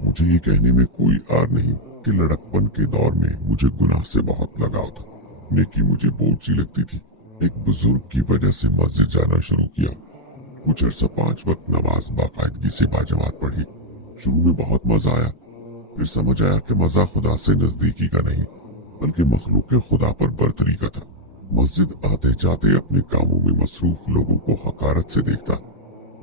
मुझे ये कहने में कोई आर नहीं कि लड़कपन के दौर में मुझे गुनाह से बहुत लगाव था। नेकी मुझे बोझ सी लगती थी। एक बुजुर्ग की वजह से मस्जिद जाना शुरू किया। कुछ अर्सा 5 वक्त नमाज बाकायदगी से बाजमात पढ़ी। शुरू में बहुत मजा आया, फिर समझ आया कि मजा खुदा से नजदीकी का नहीं बल्कि मखलूक खुदा पर बरतरी का था। मस्जिद आते जाते अपने कामों में मसरूफ लोगों को हकारत से देखता।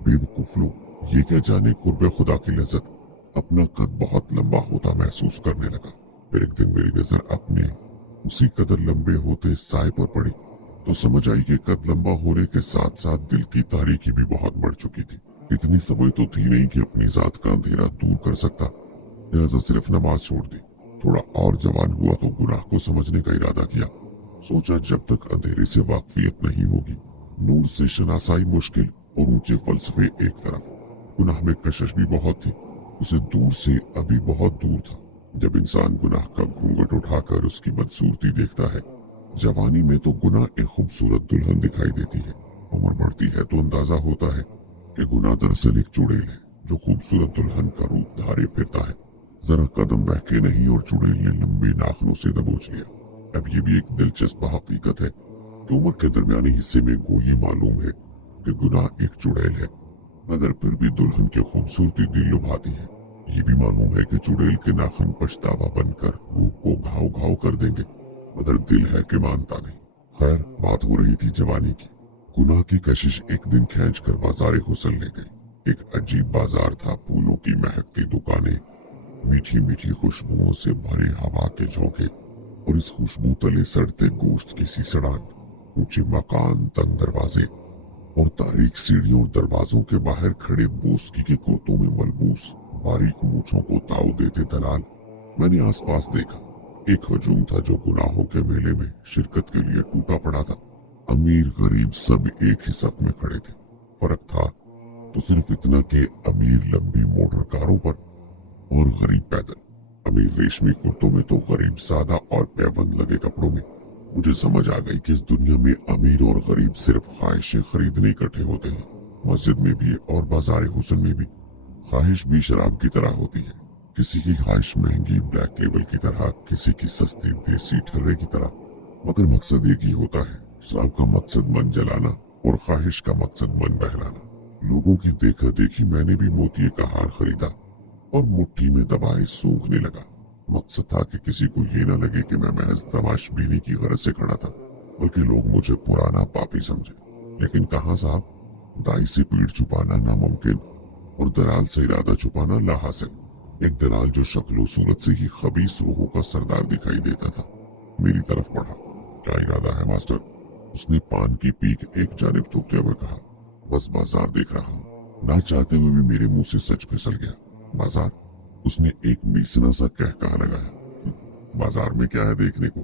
बेवकूफ लोग ये क्या जाने कुर्बे खुदा की लज्जत अपना कद बहुत लंबा होता महसूस करने लगा। फिर एक दिन मेरी नजर अपने उसी कदर लंबे होते साए पर पड़ी तो समझ आई कि कद लंबा होने के साथ साथ दिल की तारीकी भी बहुत बढ़ चुकी थी। इतनी समझ तो थी नहीं कि अपनी जात का अंधेरा दूर कर सकता, लिहाजा सिर्फ नमाज छोड़ दी। थोड़ा और जवान हुआ तो गुनाह को समझने का इरादा किया। सोचा जब तक अंधेरे से वाकफियत नहीं होगी, नूर से शनासाई मुश्किल और ऊंचे फलसफे एक तरफ। गुनाह में कशिश भी बहुत थी, उसे दूर से अभी बहुत दूर था। जब इंसान गुनाह का घूंघट उठाकर उसकी बदसूरती देखता है, जवानी में तो गुनाह एक खूबसूरत दुल्हन दिखाई देती है। उम्र बढ़ती है तो अंदाजा होता है कि गुनाह दरअसल एक चुड़ैल है जो खूबसूरत दुल्हन का रूप धारे फिरता है। जरा कदम बहके नहीं और चुड़ैल ने लंबे नाखनों से दबोच लिया। अब ये भी एक दिलचस्प हकीकत है कि उम्र के दरमियानी हिस्से में को ये मालूम है कि गुनाह एक चुड़ैल है, मगर फिर भी दुल्हन की खूबसूरती दिल लुभाती है। ये भी मालूम है कि चुड़ैल के नाखन पछतावा बनकर रूह को घाव घाव कर देंगे, मगर दिल है कि मानता नहीं। खैर, बात हो रही थी जवानी की। गुनाह की कशिश एक दिन खींच कर बाजार हुस्न ले गई। एक अजीब बाजार था, फूलों की महकती दुकानें, मीठी मीठी खुशबुओं से भरे हवा के झोंके और इस खुशबू तले सड़ते गोश्त की सी सड़ान। ऊंचे मकान, तंग दरवाजे और तारीख सीढ़ियों और दरवाजों के बाहर खड़े बोस्की के कोतों में मलबूस बारीक मूछों को ताव देते दलाल। मैंने आसपास देखा, एक हजूम था जो गुनाहों के मेले में शिरकत के लिए टूटा पड़ा था। अमीर गरीब सब एक ही सफ में खड़े थे। फर्क था तो सिर्फ इतना कि अमीर लंबी मोटर कारों पर और गरीब पैदल। अमीर रेशमी कुर्तों में तो गरीब सादा और पैबंद लगे कपड़ों में। मुझे समझ आ गई कि इस दुनिया में अमीर और गरीब सिर्फ ख्वाहिशें खरीदने इकट्ठे होते हैं। मस्जिद में भी और बाजार हुस्न में भी ख्वाहिश भी शराब की तरह होती है। किसी की ख्वाहिश महंगी ब्लैक लेबल की तरह, किसी की सस्ती देसी ठर्रे की तरह, मगर मकसद एक ही होता है। शराब का मकसद मन जलाना और ख्वाहिश का मकसद मन बहलाना। लोगों की देखा देखी मैंने भी मोतिये का हार खरीदा और मुट्ठी में दबाए सूंघने लगा। मकसद था कि किसी को ये ना लगे कि मैं महज तमाशबीनी की गरज से खड़ा था, बल्कि लोग मुझे पुराना पापी समझे। लेकिन कहां साहब, दाई से पीठ छुपाना नामुमकिन और दलाल से इरादा छुपाना लाहासिल। एक दलाल जो शक्ल सूरत से ही खबीस रूहों का सरदार दिखाई देता था, मेरी तरफ बढ़ा। क्या इरादा है मास्टर? उसने पान की पीक एक जानिब थूकते हुए कहा। बस बाजार देख रहा हूँ। ना चाहते हुए भी मेरे मुंह से सच फिसल गया। बाजार? उसने एक मीसना सा कहकहा लगाया। बाजार में क्या है देखने को?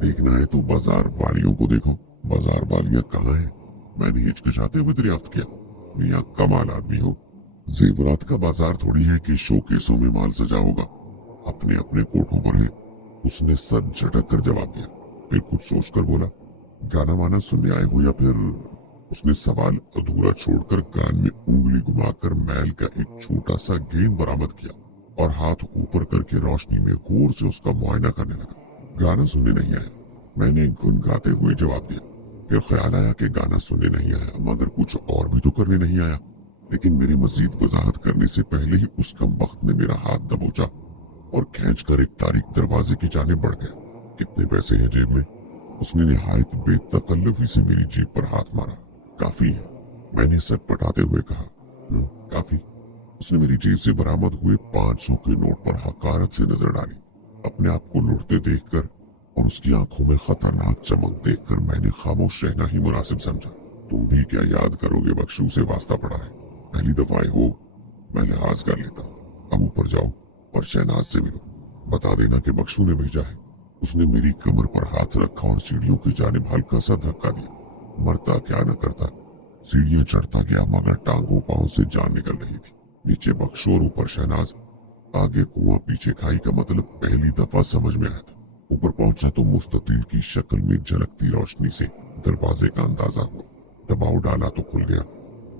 देखना है तो बाजार वालियों को देखो। बाजार वालियां कहाँ हैं? मैंने हिचकिचाते हुए दरियाफ्त किया। मियां कमाल आदमी हो, जेवरात का बाजार थोड़ी है कि शोकेसों में माल सजा होगा। अपने अपने कोठों पर है। उसने सर झटक कर जवाब दिया। फिर कुछ सोचकर बोला, गाना वाना सुनने आए हो या फिर? उसने सवाल अधूरा छोड़कर कान में उंगली घुमाकर मैल का एक छोटा सा गेंद बरामद किया और हाथ ऊपर करके रोशनी में गौर से उसका मुआयना करने लगा। गाना सुनने नहीं आया, मैंने गुनगाते हुए जवाब दिया। फिर ख्याल आया कि गाना सुनने नहीं आया मगर कुछ और भी तो करने नहीं आया। लेकिन मेरी मजीद वजाहत करने से पहले ही उस कमबख्त ने मेरा हाथ दबोचा और खींचकर एक तारीख दरवाजे की जानिब बढ़ गया। कितने पैसे हैं जेब में? उसने निहायत बेतकल्लुफी से मेरी जेब पर हाथ मारा। काफी है, मैंने सर पटाते हुए कहा। काफी? उसने मेरी जेब से बरामद हुए 500 के नोट पर हकारत से नजर डाली। अपने आप को लुढ़ते देखकर और उसकी आंखों में खतरनाक चमक देखकर मैंने खामोश रहना ही मुनासिब समझा। तुम भी क्या याद करोगे, बख्शू से वास्ता पड़ा है। पहली दफा हो, मैं लिहाज कर लेता हूँ। अब ऊपर जाओ और शहनाज से मिलो, बता देना कि बख्शू ने भेजा है। उसने मेरी कमर पर हाथ रखा और सीढ़ियों की जानिब हल्का सा धक्का दिया। मरता क्या न करता। सीढ़ियां चढ़ता गया मगर टांगों पांव से जान निकल रही थी। नीचे बख्शू और ऊपर शहनाज, आगे कुआं पीछे खाई का मतलब पहली दफा समझ में आया था। ऊपर पहुंचा तो मुस्ततील की शक्ल में झलकती रोशनी से दरवाजे का अंदाजा हुआ। दबाव डाला तो खुल गया।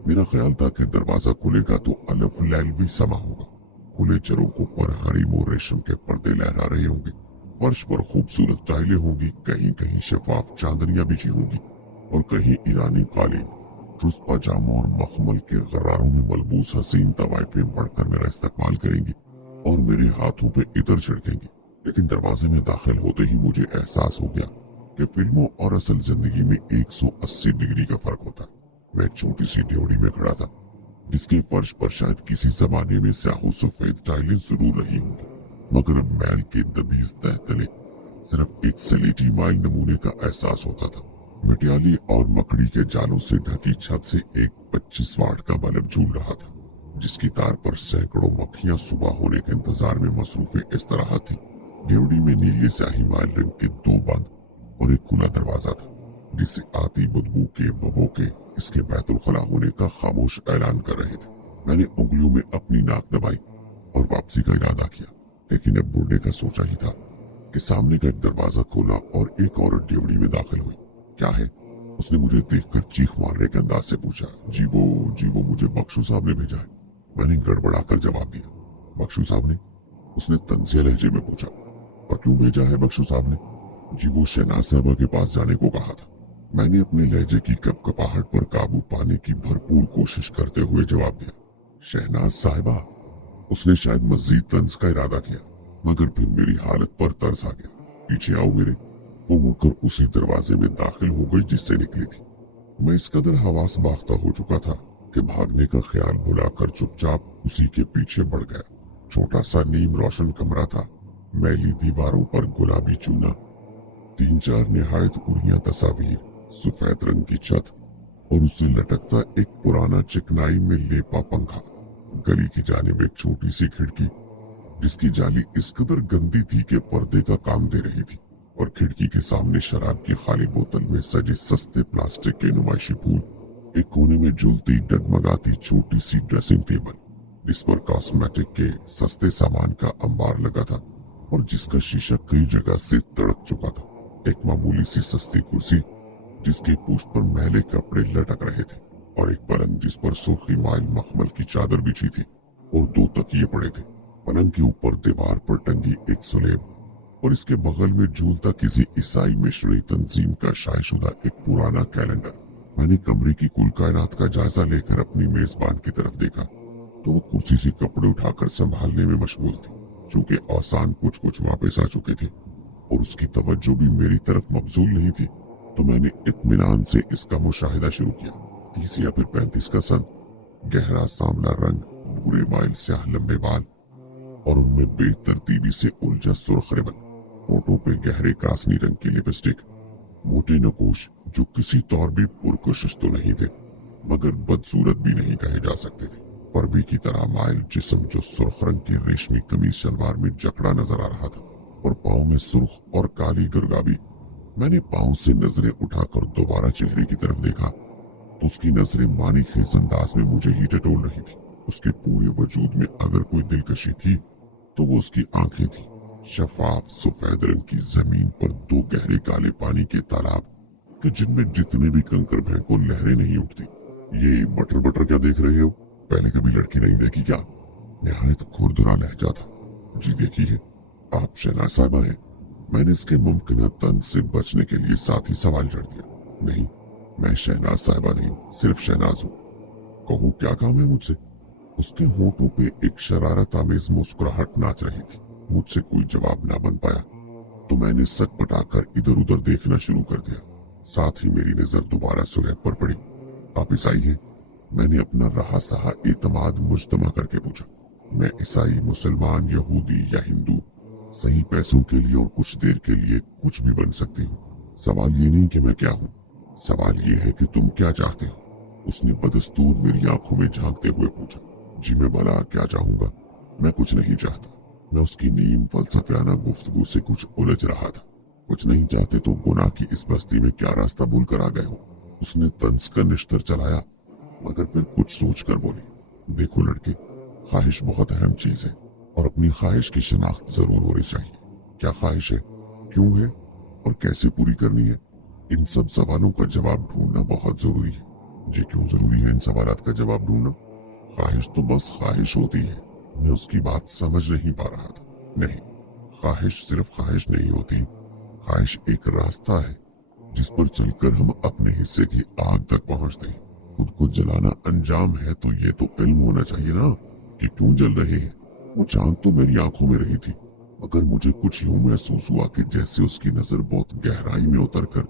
मेरा ख्याल था कि दरवाजा खुलेगा तो अलफ लैलवी समा होगा। खुले चरों पर हरीम और रेशम के पर्दे लहरा रहे होंगे। फर्श पर खूबसूरत टाइलें होंगी, कहीं कहीं शफाफ चांदनियां बिछी होंगी और कहीं ईरानी कालीन। चुस्त पजामा और मखमल के गरारों में मलबूस हसीन तवाइफें बढ़कर मेरा इस्तकबाल करेंगी और मेरे हाथों पे इतर छिड़केंगी। लेकिन दरवाजे में दाखिल होते ही मुझे एहसास हो गया कि फिल्मों और असल जिंदगी में 180 डिग्री का फर्क होता है। मैं एक छोटी सी ड्योढ़ी में खड़ा था, जिसके फर्श पर शायद किसी जमाने में स्याह सफेद टाइलें जरूर रही होंगी, मगर अब महल के दबीज तह तले सिर्फ एक स्लेटी माइल नमूने का एहसास होता था। मटियाली और मकड़ी के जालों से ढकी छत से एक 25 वाट का बल्ब झूल रहा था, जिसकी तार पर सैकड़ों मक्खियां सुबह होने के इंतजार में मसरूफे इस तरह थी। ड्योढ़ी में नीले स्याही माइल रंग के 2 बंद और एक खुला दरवाजा था, जिससे आती बदबू के बबोके इसके बैतुल खला होने का खामोश ऐलान कर रहे थे। मैंने उंगलियों में अपनी नाक दबाई और वापसी का इरादा किया, लेकिन अब मुड़ने का सोचा ही था कि सामने का एक दरवाजा खोला और एक औरत ड्योढ़ी में दाखिल हुई। क्या है? उसने मुझे देखकर चीख मारने के अंदाज से पूछा। जी वो मुझे बख्शू साहब ने भेजा है। मैंने गड़बड़ाकर जवाब दिया। बख्शू साहब ने? उसने तंजिया लहजे में पूछा। और क्यों भेजा है बख्शू साहब ने? जी वो शहनाज साहबा के पास जाने को कहा था। मैंने अपने लहजे की कपकपाहट पर काबू पाने की भरपूर कोशिश करते हुए जवाब दिया। शहनाज साहिबा? उसने शायद मजीद तंज का इरादा किया, मगर फिर मेरी हालत पर तरस आ गया। पीछे आओ मेरे। वो मुड़कर उसी दरवाजे में दाखिल हो गई जिससे निकली थी। मैं इस कदर हवास बाख्ता हो चुका था कि भागने का ख्याल भुलाकर चुपचाप उसी के पीछे बढ़ गया। छोटा सा नीम रोशन कमरा था, मैली दीवारों पर गुलाबी चूना, 3-4 निहायत उड़िया तस्वीर, सफेद रंग की छत और उससे लटकता एक पुराना चिकनाई में लेपा पंखा। गली की जानिब एक छोटी सी खिड़की, जिसकी जाली इस कदर गंदी थी कि पर्दे का काम दे रही थी, और खिड़की के सामने शराब की खाली बोतल में सजे सस्ते प्लास्टिक के नुमाइशी फूल। एक कोने में झूलती डगमगाती छोटी सी ड्रेसिंग टेबल, जिस पर कॉस्मेटिक के सस्ते सामान का अंबार लगा था और जिसका शीशा कई जगह से तड़क चुका था। एक मामूली सी सस्ती कुर्सी, जिसके पुष्ट पर मैले कपड़े लटक रहे थे, और एक पलंग जिस पर सुर्खी माइल मखमल की चादर बिछी थी और 2 तकिए पड़े थे। पलंग के ऊपर दीवार पर टंगी एक सुलेब और इसके बगल में झूलता किसी ईसाई मिशनरी तंजीम का शायशुदा एक पुराना कैलेंडर। मैंने कमरे की कुल कायनात का जायजा लेकर अपनी मेजबान की तरफ देखा तो वो कुर्सी से कपड़े उठाकर संभालने में मशगूल थी। चूंकि औसान कुछ वापस आ चुके थे और उसकी तवज्जो भी मेरी तरफ मबजूल नहीं थी, तो मैंने इत्मीनान से इसका मुशाहिदा शुरू किया। 30 या फिर 35 का सन, गहरा सांवला रंग, भूरे माइल स्याह लंबे बाल और उनमें बेतरतीबी से उलझा सुर्ख रिबन, होठों पे गहरे कासनी रंग की लिपस्टिक, मोटे नकोश जो किसी तौर भी पुरकशिश तो नहीं थे मगर बदसूरत भी नहीं कहे जा सकते थे। फरबी की तरह माइल जिस्म जो सुर्ख रंग की रेशमी कमीज शलवार में जकड़ा नजर आ रहा था और पाँव में सुर्ख और काली गुरगाबी। मैंने पाँव से नजरें उठाकर दोबारा चेहरे की तरफ देखा तो उसकी नजरें मानी खेज अंदाज में मुझे ही टटोल रही थी। उसके पूरे वजूद में अगर कोई दिलकशी थी तो वो उसकी आंखें थी, शफाफ सफेद रंग की जमीन पर 2 गहरे काले पानी के तालाब कि जिनमें जितने भी कंकर फेंको लहरें नहीं उठती। ये बटर क्या देख रहे हो? पहले कभी लड़की नहीं देखी क्या? निहायत खुरदरा लहजा था। जी देखी है। आप शहनाज साहिबा हैं? मैंने इसके मुमकिन तंज से बचने के लिए साथ ही सवाल जड़ दिया। नहीं, मैं शहनाज साहिबा नहीं हूँ, सिर्फ शहनाज हूँ। कहो क्या काम है मुझसे? उसके होठों पे एक शरारत आमेज मुस्कुराहट नाच रही थी। मुझसे कोई जवाब ना बन पाया तो मैंने सटपटाकर इधर उधर देखना शुरू कर दिया। साथ ही मेरी नजर दोबारा सुलेब पर पड़ी। आप ईसाई हैं? मैंने अपना रहा सहा एतमाद मुजतमा करके पूछा। मैं ईसाई, मुसलमान, यहूदी या हिंदू सही पैसों के लिए और कुछ देर के लिए कुछ भी बन सकती हूँ। सवाल ये नहीं कि मैं क्या हूँ, सवाल ये है कि तुम क्या चाहते हो। उसने बदस्तूर मेरी आंखों में झांकते हुए पूछा। जी मैं भला क्या चाहूंगा? मैं कुछ नहीं चाहता। मैं उसकी नीम फलसफियाना गुफ्तगू से कुछ उलझ रहा था। कुछ नहीं चाहते तो गुनाह की इस बस्ती में क्या रास्ता भूल कर आ गए हो? उसने तंज का निश्तर चलाया मगर फिर कुछ सोच कर बोली। देखो लड़के, ख्वाहिश बहुत अहम चीज है और अपनी ख्वाहिश की शनाख्त जरूर होनी चाहिए। क्या ख्वाहिश है, क्यों है और कैसे पूरी करनी है, इन सब सवालों का जवाब ढूंढना बहुत जरूरी है। जी क्यों जरूरी है इन सवालों का जवाब ढूंढना? ख्वाहिश तो बस ख्वाहिश होती है, मैं उसकी बात समझ नहीं पा रहा था। नहीं, ख्वाहिश सिर्फ ख्वाहिश नहीं होती। ख्वाहिश एक रास्ता है जिस पर चलकर हम अपने हिस्से की आग तक पहुंचते हैं। खुद को जलाना अंजाम है तो ये तो इल्म होना चाहिए ना कि क्यों जल रहे हैं। वो चांद तो मेरी आंखों में रही थी, मगर मुझे कुछ यूं महसूस हुआ कि जैसे उसकी नजर बहुत गहराई में उतरकर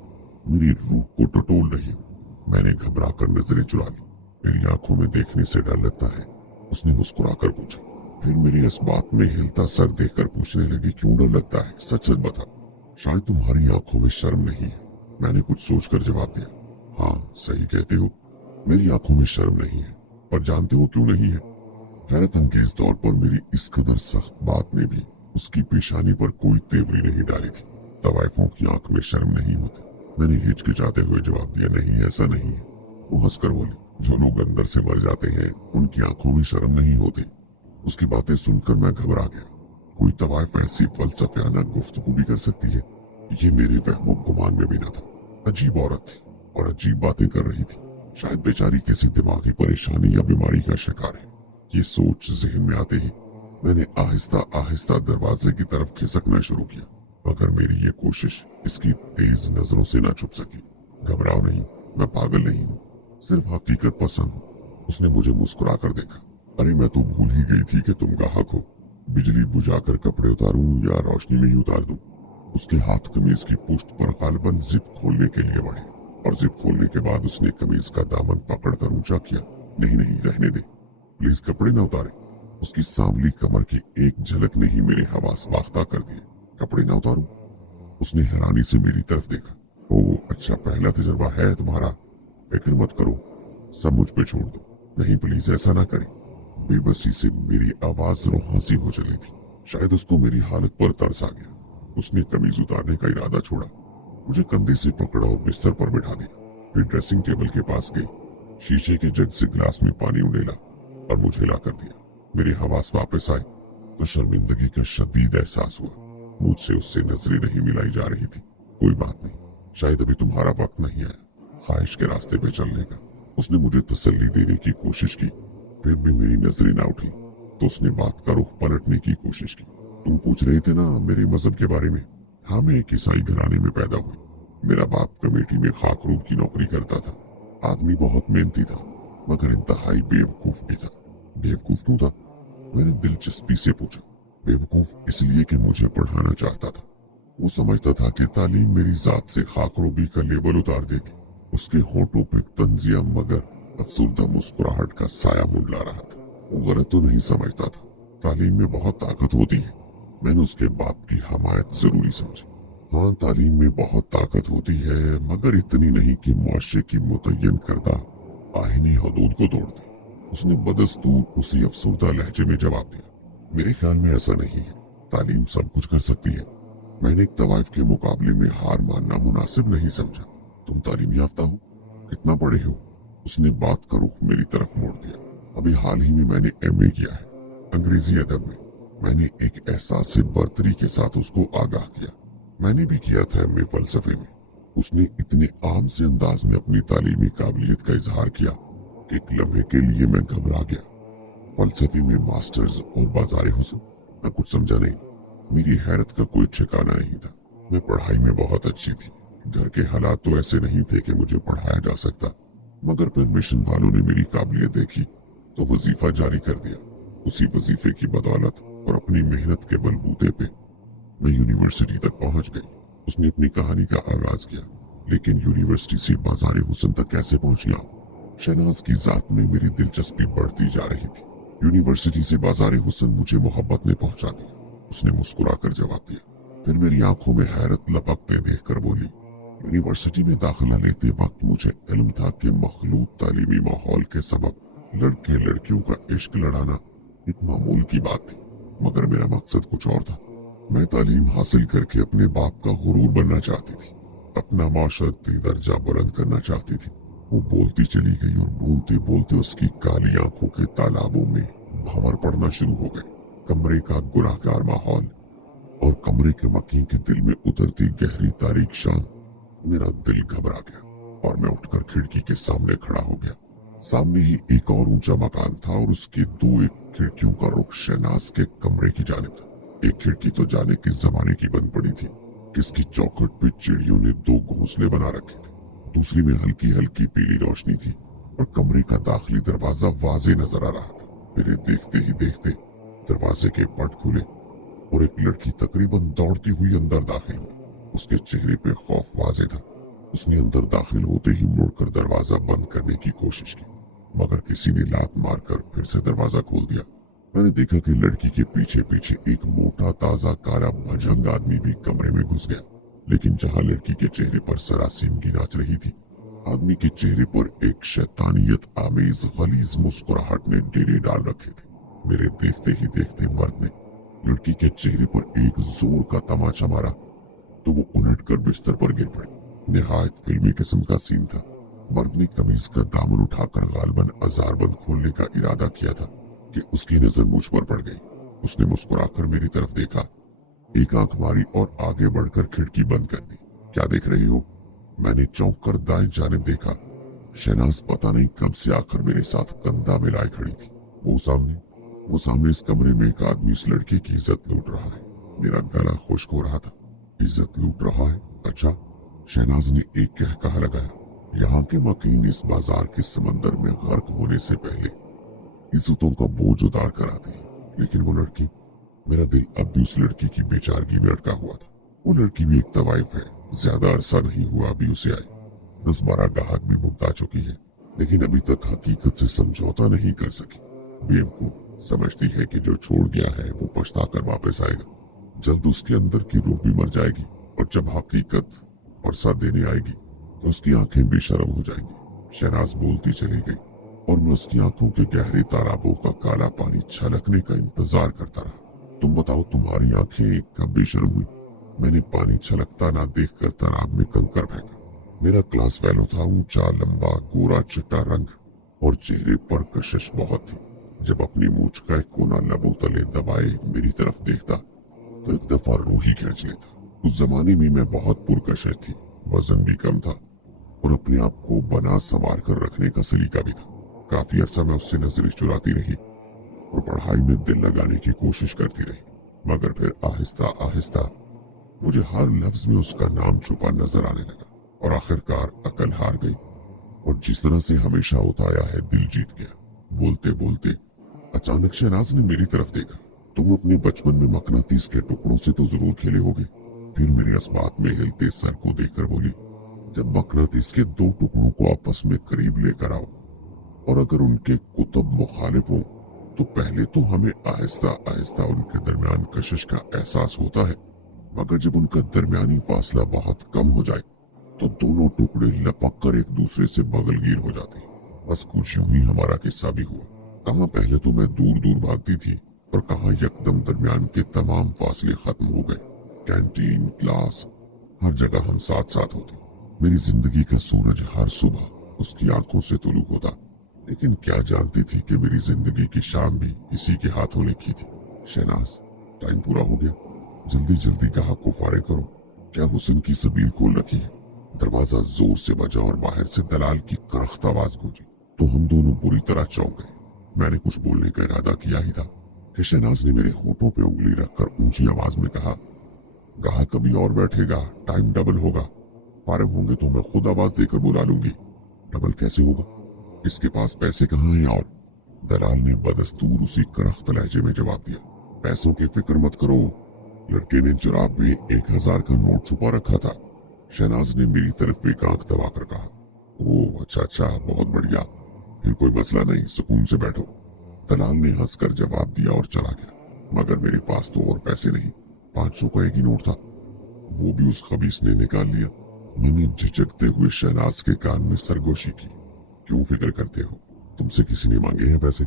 मेरी रूह को टटोल रही हो। मैंने घबरा कर नजरें चुरा ली। मेरी आंखों में देखने से डर लगता है, उसने मुस्कुरा कर पूछा। फिर मेरी इस बात में हिलता सर देखकर पूछने लगी, क्यों डर लगता है, सच सच बता। शायद तुम्हारी आंखों में शर्म नहीं है, मैंने कुछ सोचकर जवाब दिया। हाँ सही कहते हो, मेरी आंखों में शर्म नहीं है, पर जानते हो क्यों नहीं है? हैरत अंगेज तौर पर मेरी इस कदर सख्त बात ने भी उसकी पेशानी पर कोई तेवरी नहीं डाली थी। तवाइफों की आंख में शर्म नहीं होती, मैंने हिचकिचाते हुए जवाब दिया। नहीं, ऐसा नहीं है। वो हंसकर बोली, जो लोग अंदर से मर जाते हैं उनकी आंखों में शर्म नहीं होती। उसकी बातें सुनकर मैं घबरा गया। कोई तवाइफ ऐसी फलसफियाना गुफ्तगू भी कर सकती है? ये मेरे वहमो गुमान में भी न था। अजीब औरत थी और अजीब बातें कर रही थी। शायद बेचारी किसी दिमागी परेशानी या बीमारी का शिकार है। ये सोच जहन में आते ही मैंने आहिस्ता आहिस्ता दरवाजे की तरफ खिसकना शुरू किया, मगर मेरी ये कोशिश इसकी तेज नजरों से न छुप सकी। घबराओ नहीं, मैं पागल नहीं हूँ, सिर्फ हकीकत पसंद हूँ। उसने मुझे मुस्कुरा कर देखा। अरे मैं तो भूल ही गई थी कि तुम गाहक हो। बिजली बुझाकर कपड़े उतारूं या रोशनी में ही उतार दूं? उसके हाथ कमीज की पुश्त पर गालिबन जिप खोलने के लिए बढ़े और जिप खोलने के बाद उसने कमीज का दामन पकड़कर ऊंचा किया। नहीं नहीं, रहने दे, प्लीज कपड़े न उतारे। उसकी सांवली कमर की एक झलक ने ही मेरे हवास बाख्ता कर दिए। कपड़े न उतारूं? उसने हैरानी से मेरी तरफ देखा। ओह अच्छा, पहला तजर्बा है तुम्हारा, फिक्र मत करो, सब मुझ पे छोड़ दो। नहीं प्लीज ऐसा ना करें। बेबसी से मेरी आवाज रोहासी हो चली थी। शायद उसको मेरी हालत पर तरस आ गया। उसने कमीज उतारने का इरादा छोड़ा, मुझे कंधे से पकड़ा और बिस्तर पर बिठा दिया। फिर ड्रेसिंग टेबल के पास गई, शीशे के जग से गिलास में पानी उंडेला और मुझे ला कर दिया। मेरे हवास वापस आए तो शर्मिंदगी का शदीद एहसास हुआ। मुझसे उससे नजरें नहीं मिलाई जा रही थी। कोई बात नहीं, शायद अभी तुम्हारा वक्त नहीं आया ख्वाहिश के रास्ते पे चलने का। उसने मुझे तसल्ली देने की कोशिश की, फिर भी मेरी नजरें ना उठी तो उसने बात का रुख पलटने की कोशिश की। तुम पूछ रहे थे ना मेरे मजहब के बारे में। हाँ, मैं एक ईसाई घराने में पैदा हुई। मेरा बाप कमेटी में खाकरूब की नौकरी करता था। आदमी बहुत मेहनती था, मगर इंतहाई बेवकूफ भी था। बेवकूफ क्यों था? मैंने दिलचस्पी से पूछा। बेवकूफ इसलिए कि मुझे पढ़ाना चाहता था। वो समझता था कि तालीम मेरी जात से खाकरूबी का लेबल उतार देगी। उसके होठों पे तंजिया मगर अफसुर्दा मुस्कुराहट का साया मुंडला रहा था। वो गलत तो नहीं समझता था, तालीम में बहुत ताकत होती है। मैंने उसके बाप की हमायत जरूरी समझी। हाँ, तालीम में बहुत ताकत होती है, मगर इतनी नहीं कि मुआशरे की मुतय्यन करदा आईनी हदूद को तोड़ दे। उसने बदस्तूर उसी अफसुर्दा लहजे में जवाब दिया। मेरे ख्याल में ऐसा नहीं है, तालीम सब कुछ कर सकती है। मैंने एक तवाइफ के मुकाबले में हार मानना मुनासिब नहीं समझा। तुम तालीम याफ्ता हो, कितना पढ़े हो? उसने बात का रुख मेरी तरफ मोड़ दिया। अभी हाल ही में मैंने MA किया है, अंग्रेजी अदब में। मैंने एक एहसास से बर्तरी के साथ उसको आगाह किया। मैंने भी किया था MA फलसफे में। उसने इतने आम से अंदाज में अपनी तालीमी काबिलियत का इजहार किया कि एक लम्हे के लिए मैं घबरा गया। फलसफे में मास्टर्स और बाजारे हुस्न, मैं कुछ समझा नहीं। मेरी हैरत का कोई ठिकाना नहीं था। मैं पढ़ाई में बहुत अच्छी थी। घर के हालात तो ऐसे नहीं थे कि मुझे पढ़ाया जा सकता, मगर फिर मिशन वालों ने मेरी काबिलियत देखी तो वजीफा जारी कर दिया। उसी वजीफे की बदौलत और अपनी मेहनत के बलबूते पे मैं यूनिवर्सिटी तक पहुंच गई। उसने अपनी कहानी का आगाज किया, लेकिन यूनिवर्सिटी से बाजारे हुस्न तक कैसे पहुंच गया? शहनाज की जात में मेरी दिलचस्पी बढ़ती जा रही थी। यूनिवर्सिटी से बाजारे हुस्न मुझे मोहब्बत ने पहुंचा दिया। उसने मुस्कुरा कर जवाब दिया, फिर मेरी आंखों में हैरत लपकते देखकर बोली, यूनिवर्सिटी में दाखिला लेते वक्त मुझे इल्म था कि मखलूत तालीमी माहौल के सबब लड़के लड़कियों का इश्क लड़ाना एक मामूल की बात थी, मगर मेरा मकसद कुछ और था। मैं तालीम हासिल करके अपने बाप का गुरूर बनना चाहती थी, अपना माशरती दर्जा बुलंद करना चाहती थी। वो बोलती चली गई और बोलते बोलते उसकी काली आंखों के तालाबों में भंवर पड़ना शुरू हो गए। कमरे का गुनाहगार माहौल और कमरे के मकीन के दिल में उतरती गहरी तारीख शाम। मेरा दिल घबरा गया और मैं उठकर खिड़की के सामने खड़ा हो गया। सामने ही एक और ऊंचा मकान था और उसके दो एक खिड़कियों का रुख शहनाज के कमरे की जानिब था। एक खिड़की तो जाने किस जमाने की बन पड़ी थी, किसकी चौखट पे चिड़ियों ने दो घोंसले बना रखे थे। दूसरी में हल्की हल्की पीली रोशनी थी और कमरे का दाखिली दरवाजा वाजे नजर आ रहा था। मेरे देखते ही देखते दरवाजे के पट खुले और एक लड़की तकरीबन दौड़ती हुई अंदर दाखिल हुई। उसके चेहरे पे खौफ वाजे था। उसने अंदर दाखिल होते ही मुड़कर दरवाजा बंद करने की कोशिश की, मगर किसी ने लात मारकर फिर से दरवाजा खोल दिया। मैंने देखा कि लड़की के पीछे पीछे एक मोटा ताजा काला भजंग आदमी भी कमरे में घुस गया। लेकिन जहां लड़की के चेहरे पर सरासीमगी नाच रही थी, आदमी के चेहरे पर एक शैतानियत आमेज गलीज मुस्कुराहट ने डेरे डाल रखे थे। मेरे देखते ही देखते मर्द ने लड़की के चेहरे पर एक जोर का तमाचा मारा तो वो उलटकर बिस्तर पर गिर पड़ी। निहायत फिल्मी किस्म का सीन था। मर्द ने कमीज का दामन उठाकर गालबन अजारबंद खोलने का इरादा किया था कि उसकी नजर मुझ पर पड़ गई। उसने मुस्कुराकर मेरी तरफ देखा, एक आंख मारी और आगे बढ़कर खिड़की बंद कर दी। क्या देख रही हो? मैंने चौंक कर दाएं जानिब देखा। शहनाज पता नहीं कब से आकर मेरे साथ कंधा मिलाए खड़ी थी। वो सामने इस कमरे में एक आदमी इस लड़के की इज्जत लूट रहा है। मेरा गला खुश्क हो रहा था। इज्जत लूट रहा है? अच्छा। शहनाज ने एक कहा लगाया। यहाँ के मकीन इस बाजार के समंदर में गर्क होने से पहले इज्जतों का बोझ उतार कर आते हैं। लेकिन वो लड़की, मेरा दिल अब भी उस लड़की की बेचारगी में अटका हुआ था। वो लड़की भी एक तवाइफ है। ज्यादा अरसा नहीं हुआ अभी उसे आए। 10-12 ग्राहक भी भुगता चुकी है, लेकिन अभी तक हकीकत से समझौता नहीं कर सकी। बेवकूफ, समझती है कि जो छोड़ गया है वो पछता कर वापस आएगा। जल्द उसके अंदर की रूह भी मर जाएगी और जब हकीकत परसा देने आएगी तो उसकी आंखें बेशर्म हो जाएंगी। शहनाज बोलती चली गई और मैं उसकी आंखों के गहरे तालाबों का काला पानी छलकने का इंतजार करता रहा। तुम बताओ, तुम्हारी आंखें कब बेशर्म हुई? मैंने पानी छलकता ना देखकर तालाब में कंकर फेंका। मेरा क्लास फेलो था, ऊंचा लंबा गोरा चिट्टा रंग और चेहरे पर कशिश बहुत थी। जब अपनी मूंछ का एक कोना लबों तले दबाए मेरी तरफ देखता तो एक दफा रूह ही खींच लेता। उस जमाने में मैं बहुत पुरकशिश थी, वजन भी कम था और अपने आप को बना संवार कर रखने का सलीका भी था। काफी अरसा मैं उससे नजरें चुराती रही और पढ़ाई में दिल लगाने की कोशिश करती रही, मगर फिर आहिस्ता आहिस्ता मुझे हर लफ्ज में उसका नाम छुपा नजर आने लगा और आखिरकार अकल हार गई और जिस तरह से हमेशा उताया है दिल जीत गया। बोलते बोलते अचानक शहनाज ने मेरी तरफ देखा। तुम अपने बचपन में मकनातीस के टुकड़ों से तो जरूर खेले होगे। फिर मेरे अस्बात में हिलते सर को देखकर बोली, जब मकनातीस के दो टुकड़ों को आपस में करीब लेकर आओ और अगर उनके कुतब मुखालिफ हों तो पहले तो हमें आहिस्ता आहिस्ता उनके दरमियान कशिश का एहसास होता है, मगर जब उनका दरमियानी फासला बहुत कम हो जाए तो दोनों टुकड़े लपक कर एक दूसरे से बगलगीर हो जाते हैं। बस कुछ यूं ही हमारा किस्सा भी हुआ। कहाँ पहले तो मैं दूर दूर भागती थी और कहाँ यकदम दरमियान के तमाम फासले खत्म हो गए। कैंटीन, क्लास, हर जगह हम साथ साथ होते। मेरी जिंदगी का सूरज हर सुबह उसकी आंखों से तुलू होता, लेकिन क्या जानती थी कि मेरी जिंदगी की शाम भी इसी के हाथों लिखी थी। शहनाज, टाइम पूरा हो गया, जल्दी जल्दी ग्राहक को फारिग करो। क्या हुस्न की सबील खोल रखी है? दरवाजा जोर से बजा और बाहर से दलाल की करख्त आवाज गूंजी तो हम दोनों बुरी तरह चौंक गए। मैंने कुछ बोलने का इरादा किया ही था कि शहनाज ने मेरे होठों पे उंगली रखकर ऊंची आवाज में कहा, ग्राहक कभी और बैठेगा, टाइम डबल होगा। फारिग होंगे तो मैं खुद आवाज देकर बुला लूंगी। डबल कैसे होगा? इसके पास पैसे कहाँ हैं? और दलाल ने बदस्तूर उसी करख्त लहजे में जवाब दिया, पैसों की फिक्र मत करो। लड़के ने जुराब में 1000 का नोट छुपा रखा था। शहनाज ने मेरी तरफ एक आंख दबाकर कहा, ओह अच्छा, बहुत बढ़िया, फिर कोई मसला नहीं, सुकून से बैठो। दलाल ने हंसकर जवाब दिया और चला गया। मगर मेरे पास तो और पैसे नहीं, 500 का एक ही नोट था, वो भी उस खबीस ने निकाल लिया। मैंने झिझकते हुए शहनाज के कान में सरगोशी की, क्यों फिक्र करते हो, तुमसे किसी ने मांगे हैं पैसे?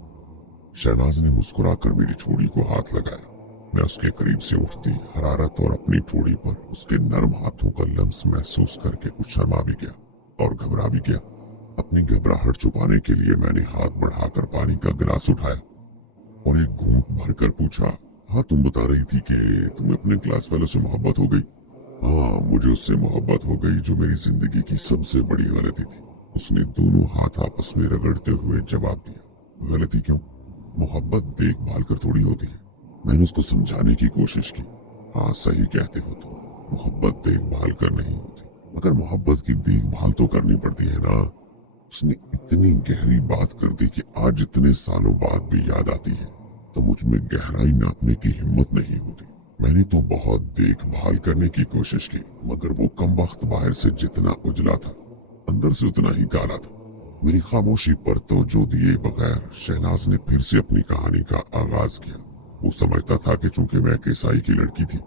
शहनाज ने मुस्कुराकर मेरी ठोड़ी को हाथ लगाया। मैं उसके करीब से उठती हरारत और अपनी ठोड़ी पर उसके नर्म हाथों का लम्स महसूस करके कुछ शर्मा भी गया और घबरा भी गया। अपनी घबराहट छुपाने के लिए मैंने हाथ बढ़ाकर पानी का गिलास उठाया और एक घूंट भरकर पूछा, हाँ तुम बता रही थी कि तुम्हें अपने क्लास फेलो से मोहब्बत हो गई। हाँ, मुझे उससे मोहब्बत हो गई जो मेरी जिंदगी की सबसे बड़ी गलती थी। उसने दोनों हाथ आपस में रगड़ते हुए जवाब दिया, गलती क्यों? मोहब्बत देखभाल कर थोड़ी होती है। मैंने उसको समझाने की कोशिश की। हाँ सही कहते हो तुम, मोहब्बत देखभाल कर नहीं होती, मगर मोहब्बत की देखभाल तो करनी पड़ती है ना। उसने इतनी गहरी बात कर दी कि आज इतने सालों बाद भी याद आती है तो मुझ में गहराई नापने की हिम्मत नहीं होती। मैंने तो बहुत देखभाल करने की कोशिश की, मगर वो कम वक्त बाहर से जितना उजला था अंदर से उतना ही काला था। मेरी खामोशी पर तवज्जो दिए बगैर शहनाज ने फिर से अपनी कहानी का आगाज किया। वो समझता था कि चूंकि मैं एक ईसाई की लड़की थी,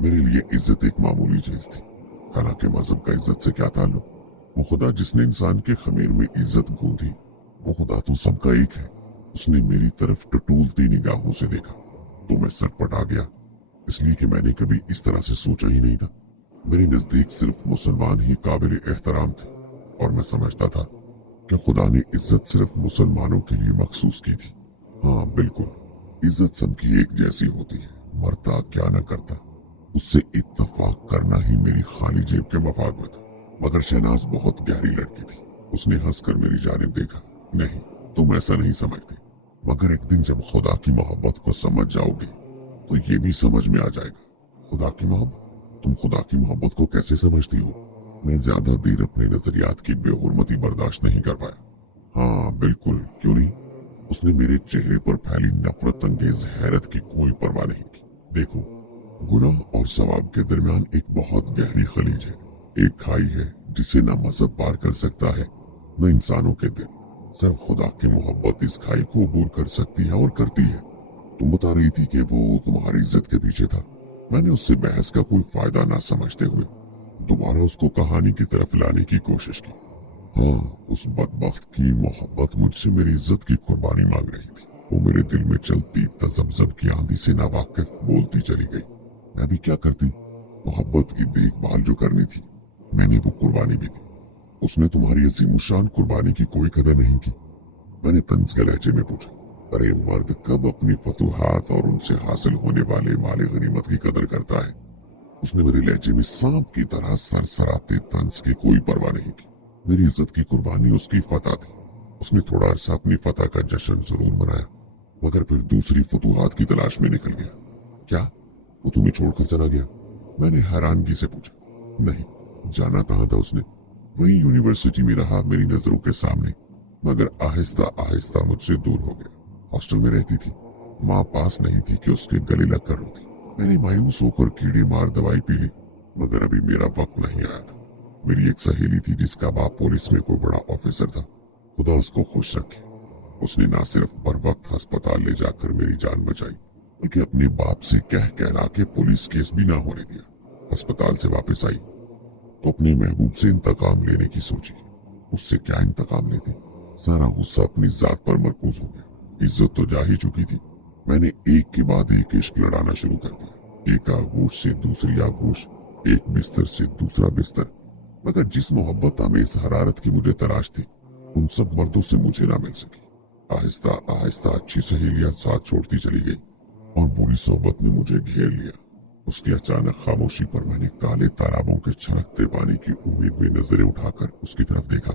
मेरे लिए इज्जत एक मामूली चीज थी। हालांकि मजहब का इज्जत से क्या ताल्लुक। वो खुदा जिसने इंसान के खमीर में इज्जत गूंथी, वो खुदा तो सबका एक है। उसने मेरी तरफ टटोलती निगाहों से देखा तो मैं सटपटा गया, इसलिए कि मैंने कभी इस तरह से सोचा ही नहीं था। मेरे नजदीक सिर्फ मुसलमान ही काबिल एहतराम थे और मैं समझता था कि खुदा ने इज्जत सिर्फ मुसलमानों के लिए मखसूस की थी। हाँ बिल्कुल, इज्जत सबकी एक जैसी होती है, मरता क्या न करता, उससे इत्तफाक करना ही मेरी खाली जेब के मफाद में था। मगर शहनाज बहुत गहरी लड़की थी। उसने हंसकर मेरी जानिब देखा। नहीं, तुम ऐसा नहीं समझते, मगर एक दिन जब खुदा की मोहब्बत को समझ जाओगे तो ये भी समझ में आ जाएगा। खुदा की मोहब्बत? तुम खुदा की मोहब्बत को कैसे समझती हो? मैं ज्यादा देर अपने नजरियात की बेहुरमती बर्दाश्त नहीं कर पाया। हाँ बिल्कुल, क्यों नहीं। उसने मेरे चेहरे पर फैली नफरत अंगेज हैरत की कोई परवाह नहीं की। देखो, गुनाह और सवाब के दरमियान एक बहुत गहरी खलीज है। एक खाई है जिसे न मजहब पार कर सकता है न इंसानों के दिल। सिर्फ खुदा की मोहब्बत इस खाई को अबूर कर सकती है और करती है। तुम बता रही थी कि वो तुम्हारी इज्जत के पीछे था। मैंने उससे बहस का कोई फायदा ना समझते हुए दोबारा उसको कहानी की तरफ लाने की कोशिश की। हाँ, उस बदबख्त की मोहब्बत मुझसे मेरी इज्जत की कुर्बानी मांग रही थी। वो मेरे दिल में चलती तजब्जब की आंधी से नावाकिफ बोलती चली गई। मैं भी क्या करती, मोहब्बत की देखभाल जो करनी थी मैंने वो कुर्बानी भी दी। उसने तुम्हारी अजीमुशान कुर्बानी की कोई कदर नहीं की। मैंने तंज के लहजे में पूछा। अरे मर्द कब अपनी फतूहात और उनसे हासिल होने वाले माले गनीमत की कदर करता है। उसने मेरे लहजे में सांप की तरह सरसराते तंज की कोई परवाह नहीं की। मेरी इज्जत की कुर्बानी उसकी फतह थी। उसने थोड़ा अरसा अपनी फतह का जश्न जरूर मनाया, मगर फिर दूसरी फतूहात की तलाश में निकल गया। क्या वो तुम्हें छोड़कर चला गया? मैंने हैरानगी से पूछा। नहीं, जाना कहाँ था उसने, वही यूनिवर्सिटी में रहा मेरी नजरों के सामने, मगर आहिस्ता आहिस्ता मुझसे दूर हो गया। हॉस्टल में रहती थी, माँ पास नहीं थी कि उसके गले लग कर रोती। मैंने मायूस होकर कीड़े मार दवाई पी ली, मगर अभी मेरा वक्त नहीं आया था। मेरी एक सहेली थी जिसका बाप पुलिस में कोई बड़ा ऑफिसर था, खुदा उसको खुश रखे। उसने ना सिर्फ बर वक्त अस्पताल ले जाकर मेरी जान बचाई, बल्कि अपने बाप से कह कहला के पुलिस केस भी ना होने दिया। अस्पताल से वापस आई तो अपने महबूब से इंतकाम लेने की सोची। उससे क्या इंतकाम लेती, सारा गुस्सा अपनी जात पर मरकूज हो गया। इज्जत तो जा ही चुकी थी। मैंने एक के बाद एक इश्क लड़ाना शुरू कर दिया, एक आगोश से दूसरी आगोश, एक बिस्तर से दूसरा बिस्तर। मगर जिस मोहब्बत आमेज हरारत की मुझे तलाश थी, उन सब मर्दों से मुझे ना मिल सकी। आहिस्ता आहिस्ता अच्छी सहेलियां साथ छोड़ती चली गई और बुरी सोबत ने मुझे घेर लिया। उसकी अचानक खामोशी पर मैंने काले तालाबों के छलकते पानी की उम्मीद में नजरें उठाकर उसकी तरफ देखा,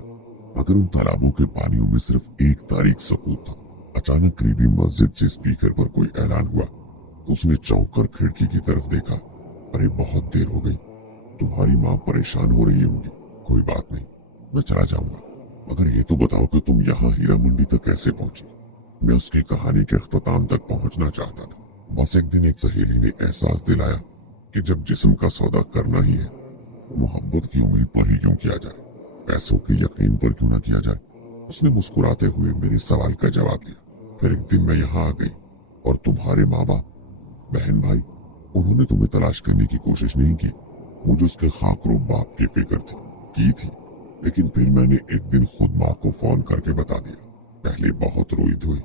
मगर उन तालाबों के पानियों में सिर्फ एक तारीख सकूत था। अचानक करीबी मस्जिद से स्पीकर पर कोई ऐलान हुआ तो उसने चौंक कर खिड़की की तरफ देखा। अरे बहुत देर हो गई, तुम्हारी माँ परेशान हो रही होंगी। कोई बात नहीं, मैं चला जाऊंगा, मगर ये तो बताओ कि तुम यहाँ हीरा मंडी तक कैसे पहुंची। मैं उसकी कहानी के अख्ताम तक पहुंचना चाहता था। बस एक दिन एक सहेली ने एहसास दिलाया कि जब जिस्म का सौदा करना ही है तो मोहब्बत की उम्मीद पर ही क्यों किया जाए, पैसों के यकीन पर क्यों ना किया जाए। उसने मुस्कुराते हुए मेरे सवाल का जवाब दिया। फिर एक दिन मैं यहाँ आ गई और तुम्हारे माँ बाप, बहन भाई, उन्होंने तुम्हें तलाश करने की कोशिश नहीं की। मुझे उसके खाकरो बाप की फिक्र की थी, लेकिन फिर मैंने एक दिन खुद माँ को फोन करके बता दिया। पहले बहुत रोई धोई,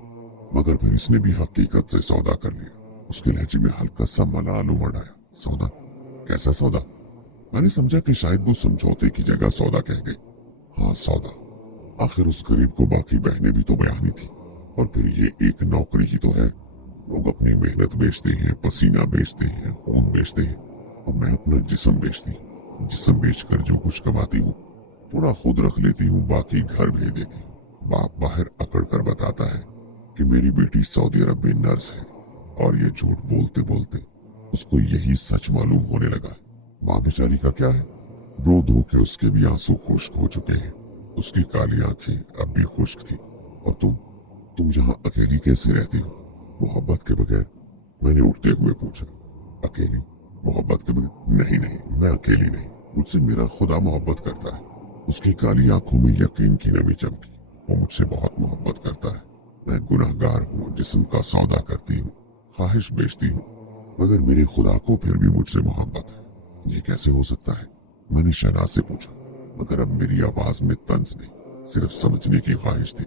मगर फिर इसने भी हकीकत से सौदा कर लिया। उसके लहजे में हल्का सा मलाल उमड़ आया। सौदा? कैसा सौदा? मैंने समझा कि शायद वो समझौते की जगह सौदा कह गई। हाँ सौदा, आखिर उस गरीब को बाकी बहनें भी तो बयानी थी, और फिर ये एक नौकरी ही तो है। लोग अपनी मेहनत बेचते हैं, पसीना बेचते हैं, खून बेचते हैं, और मैं अपना जिस्म बेचती हूँ। जिस्म बेचकर जो कुछ कमाती हूँ थोड़ा खुद रख लेती हूँ, बाकी घर भेज देती हूँ। बाप बाहर अकड़ कर बताता है कि मेरी बेटी सऊदी अरब में नर्स है, और ये झूठ बोलते बोलते उसको यही सच मालूम होने लगा। माँ बेचारी का क्या है, रो धो के उसके भी आंसू खुश्क हो चुके हैं। उसकी काली आंखें अब भी खुश्क थी। और तुम यहाँ अकेली कैसे रहती हो? मोहब्बत के बगैर, मैंने उठते हुए पूछा। अकेली? मोहब्बत के बगैर? नहीं नहीं, मैं अकेली नहीं, मुझसे मेरा खुदा मोहब्बत करता है। उसकी काली आंखों में यकीन की नमी चमकी। वो मुझसे बहुत मोहब्बत करता है। मैं गुनहगार हूँ, जिस्म का सौदा करती हूँ, ख्वाहिश बेचती हूँ, मगर मेरे खुदा को फिर भी मुझसे मोहब्बत है। ये कैसे हो सकता है? मैंने शहनाज से पूछा, मगर अब मेरी आवाज में तंज नहीं, सिर्फ समझने की ख्वाहिश थी।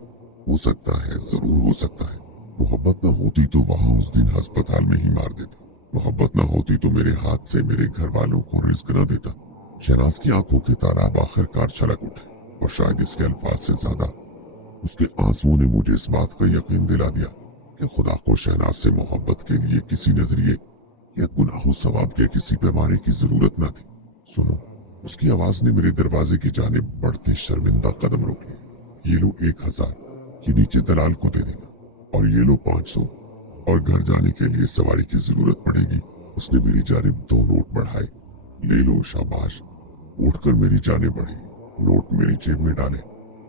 हो सकता है, जरूर हो सकता है। मोहब्बत न होती तो वहां उस दिन अस्पताल में ही मार देता। मोहब्बत न होती तो मेरे हाथ से मेरे घर वालों को रिस्क न देता। शहनाज की आंखों के ताराब आखिरकार छलक उठे, और शायद इसके अल्फाज से ज्यादा उसके आंसुओं ने मुझे इस बात का यकीन दिला दिया कि खुदा को शहनाज से मोहब्बत के लिए किसी नजरिए या गुनाहों सवाब के किसी पैमाने की जरूरत न थी। सुनो, उसकी आवाज ने मेरे दरवाजे की जानिब बढ़ते शर्मिंदा कदम रोक लिए। ये लो 1000, ये नीचे दलाल को दे देना, और ये लो 500, और घर जाने के लिए सवारी की जरूरत पड़ेगी। उसने मेरी जानिब 2 नोट बढ़ाए। ले लो, शाबाश। उठकर मेरी जानिब बढ़ी, नोट मेरी जेब में डाले,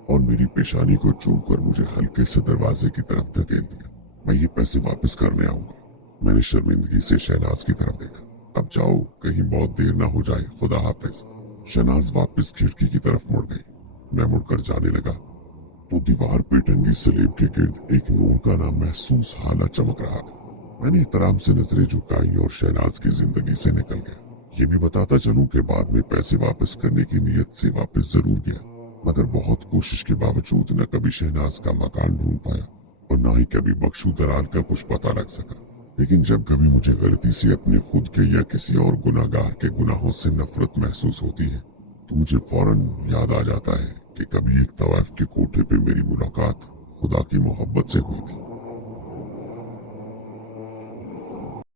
और मेरी पेशानी को चूमकर मुझे हल्के से दरवाजे की तरफ धकेल दिया। मैं ये पैसे वापस करने आऊंगा। मैंने शर्मिंदगी से शहनाज की तरफ देखा। अब जाओ, कहीं बहुत देर ना हो जाए, खुदा हाफिज। शहनाज वापस खिड़की की तरफ मुड़ गई। मैं मुड़कर जाने लगा तो दीवार पे टंगी स्लेब के गिर्द एक नूर का नाम महसूस हाला चमक रहा था। मैंने एहतराम से नजरें झुकाई और शहनाज की जिंदगी से निकल गया। ये भी बताता चलूं कि बाद में पैसे वापस करने की नीयत से वापस जरूर गया, मगर बहुत कोशिश के बावजूद न कभी शहनाज का मकान ढूंढ पाया, और न ही कभी बख्शू दलाल का कुछ पता लग सका। लेकिन जब कभी मुझे गलती से अपने खुद के या किसी और गुनाहगार के गुनाहों से नफरत महसूस होती है, तो मुझे फौरन याद आ जाता है कि कभी एक तवाफ के कोठे पे मेरी मुलाकात खुदा की मोहब्बत से हुई थी।